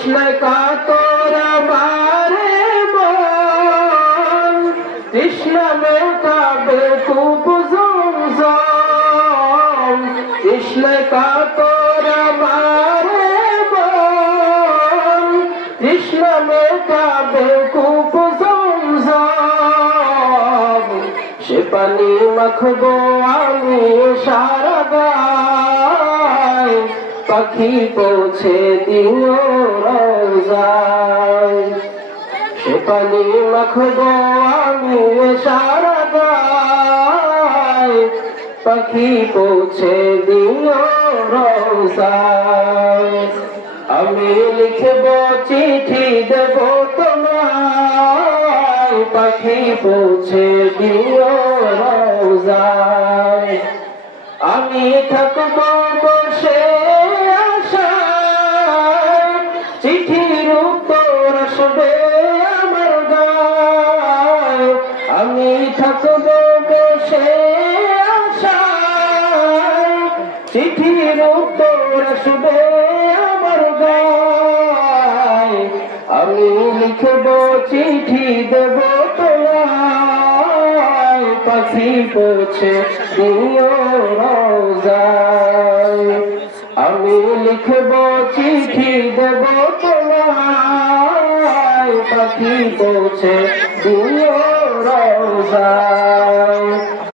তৃষ্ণায় কাতর আমারে মন, তৃষ্ণা মেটাবে কূপ জমজম। তৃষ্ণায় কাতর আমারে মন, তৃষ্ণা মেটাবে কূপ জমজম। সে পানি মাখবো আমি সারা গায়, পাখি পৌঁছে দিও রওজায়। সে পানি মাখবো আমি সারা গায়, পাখি পৌঁছে দিও রওজায়। আমি লিখব চিঠি দেব তোমায়, পাখি পৌঁছে দিও রওজায়। আমি থাকবো বসে আশায়, চিঠির উত্তর আসবে আমার গায়। আমি থাকবো বসে আশায়, চিঠির উত্তর আসবে আমার গায়। আমি লিখব চিঠি দেব তোমায়, পাখি পৌঁছে দিও রওজায়। আমি লিখব চিঠি দেব তোমায়, পাখি পৌঁছে দিও রওজায়।